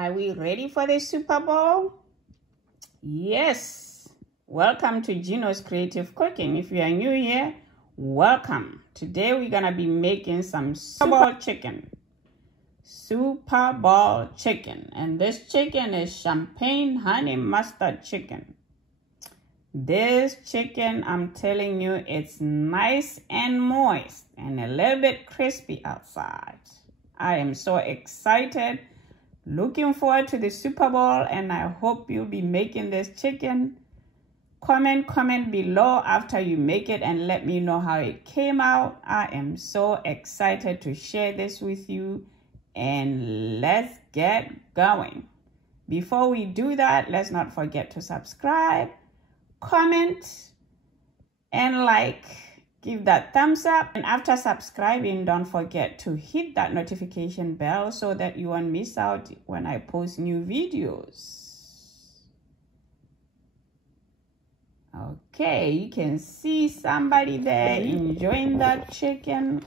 Are we ready for the Super Bowl? Yes. Welcome to Gino's Creative Cooking. If you are new here, welcome. Today we're going to be making some Super Bowl chicken. Super Bowl chicken. And this chicken is champagne honey mustard chicken. This chicken, I'm telling you, it's nice and moist and a little bit crispy outside. I am so excited. Looking forward to the Super Bowl, and I hope you'll be making this chicken. Comment below after you make it and let me know how it came out. I am so excited to share this with you, and let's get going. Before we do that, let's not forget to subscribe, comment, and like. Give that thumbs up, and after subscribing, don't forget to hit that notification bell so that you won't miss out when I post new videos. Okay, you can see somebody there enjoying that chicken.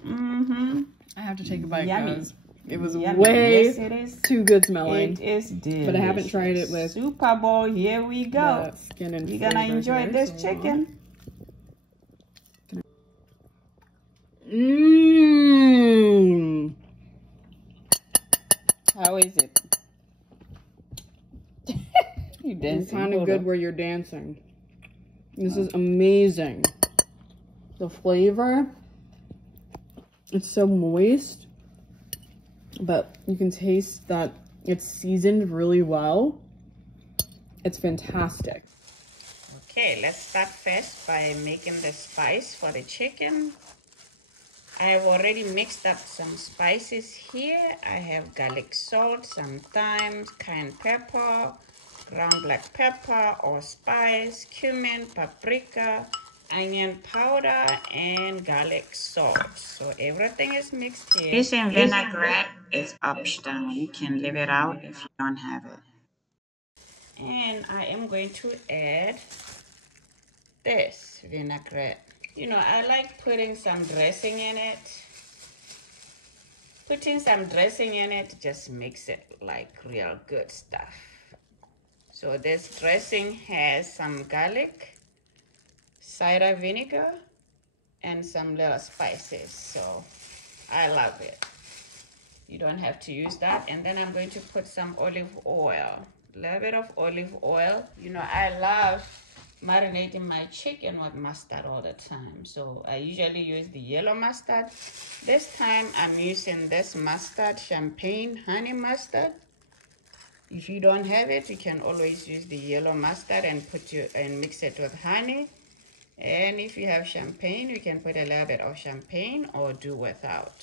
I have to take a bite, Yummy. guys. It was Yummy. way Yes, it is. too good smelling. It is delicious. But I haven't tried it with Super Bowl. Here we go. Skin and We're gonna enjoy this chicken. Mmm. How is it? You dancing? It's kind of good where you're dancing. This is amazing. The flavor, it's so moist, but you can taste that it's seasoned really well. It's fantastic. Okay, let's start first by making the spice for the chicken. I've already mixed up some spices here. I have garlic salt, some thyme, cayenne pepper, ground black pepper, allspice, cumin, paprika, onion powder, and garlic salt. So everything is mixed here. This vinaigrette is optional. You can leave it out if you don't have it. And I am going to add this vinaigrette. You know, I like putting some dressing in it. Putting some dressing in it just makes it like real good stuff. So this dressing has some garlic, cider vinegar, and some little spices. So I love it. You don't have to use that. And then I'm going to put some olive oil. A little bit of olive oil. You know, I love marinating my chicken with mustard all the time, so I usually use the yellow mustard. This time I'm using this mustard, champagne honey mustard. If you don't have it, you can always use the yellow mustard and mix it with honey. And if you have champagne, you can put a little bit of champagne or do without.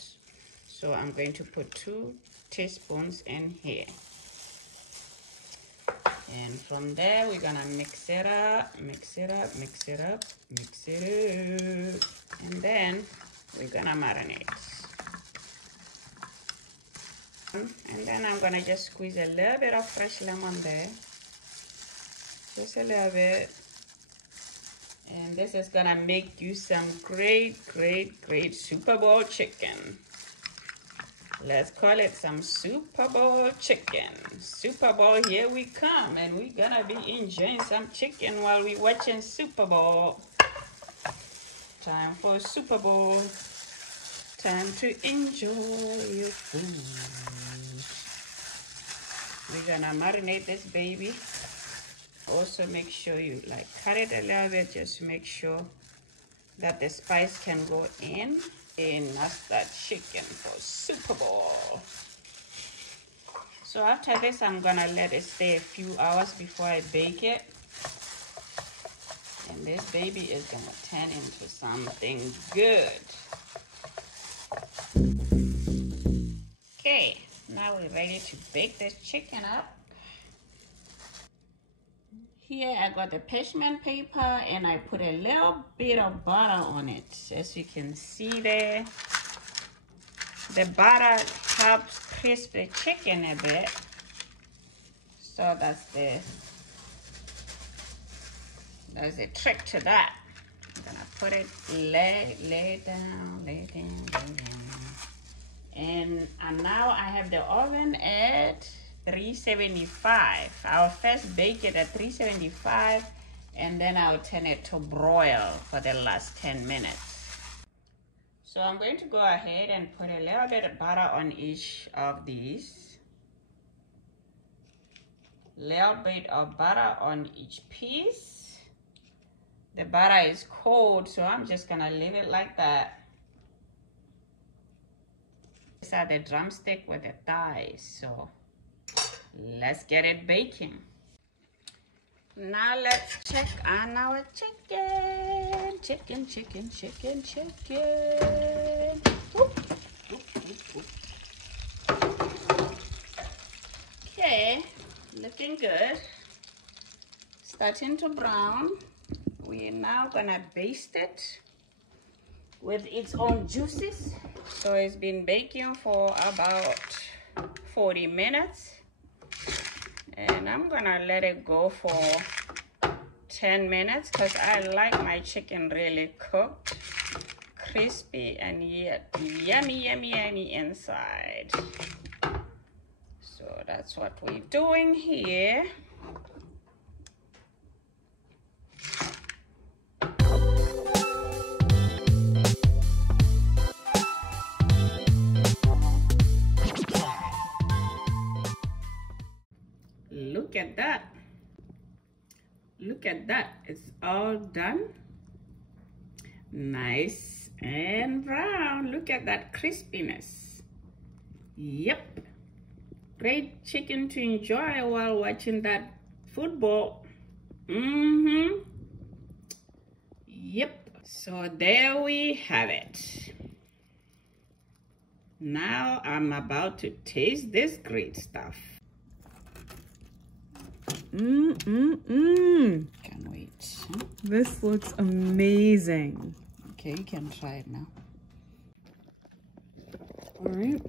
So I'm going to put 2 teaspoons in here. And from there, we're gonna mix it up. And then we're gonna marinate. And then I'm gonna just squeeze a little bit of fresh lemon there. Just a little bit. And this is gonna make you some great Super Bowl chicken. Let's call it some Super Bowl chicken. Super Bowl, here we come, and we're gonna be enjoying some chicken while we're watching Super Bowl. Time for Super Bowl. Time to enjoy your food. We're gonna marinate this baby. Also make sure you like cut it a little bit, just to make sure that the spice can go in. And that's that chicken for Super Bowl. So after this, I'm gonna let it stay a few hours before I bake it. And this baby is gonna turn into something good. Okay, now we're ready to bake this chicken up. Here I got the parchment paper and I put a little bit of butter on it. As you can see there, the butter helps crisp the chicken a bit. So that's a trick to that. I'm gonna put it, lay down. And now I have the oven at 375. I'll first bake it at 375 and then I'll turn it to broil for the last 10 minutes. So I'm going to go ahead and put a little bit of butter on each of these. Little bit of butter on each piece. The butter is cold, so I'm just gonna leave it like that. These are the drumstick with the thighs, so let's get it baking. Now let's check on our chicken. Chicken. Whoop, whoop, whoop. Okay, looking good. Starting to brown. We're now gonna baste it with its own juices. So it's been baking for about 40 minutes. And I'm gonna let it go for 10 minutes because I like my chicken really cooked, crispy, and yet yummy inside. So that's what we're doing here. Look at that. Look at that. It's all done. Nice and brown. Look at that crispiness. Yep. Great chicken to enjoy while watching that football. Yep. So there we have it. Now I'm about to taste this great stuff. Can't wait. This looks amazing. Okay, you can try it now. All right.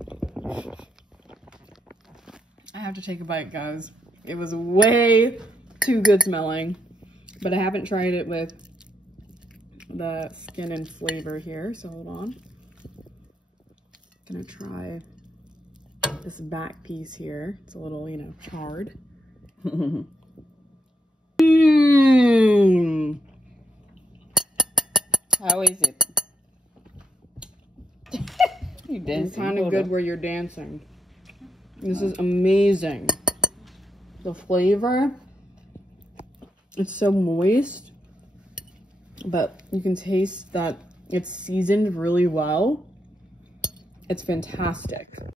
I have to take a bite, guys. It was way too good smelling, but I haven't tried it with the skin and flavor here, so hold on. Gonna try this back piece here. It's a little, you know, charred. How is it? You dancing? It's kind of good where you're dancing. This is amazing. The flavor, it's so moist, but you can taste that it's seasoned really well. It's fantastic.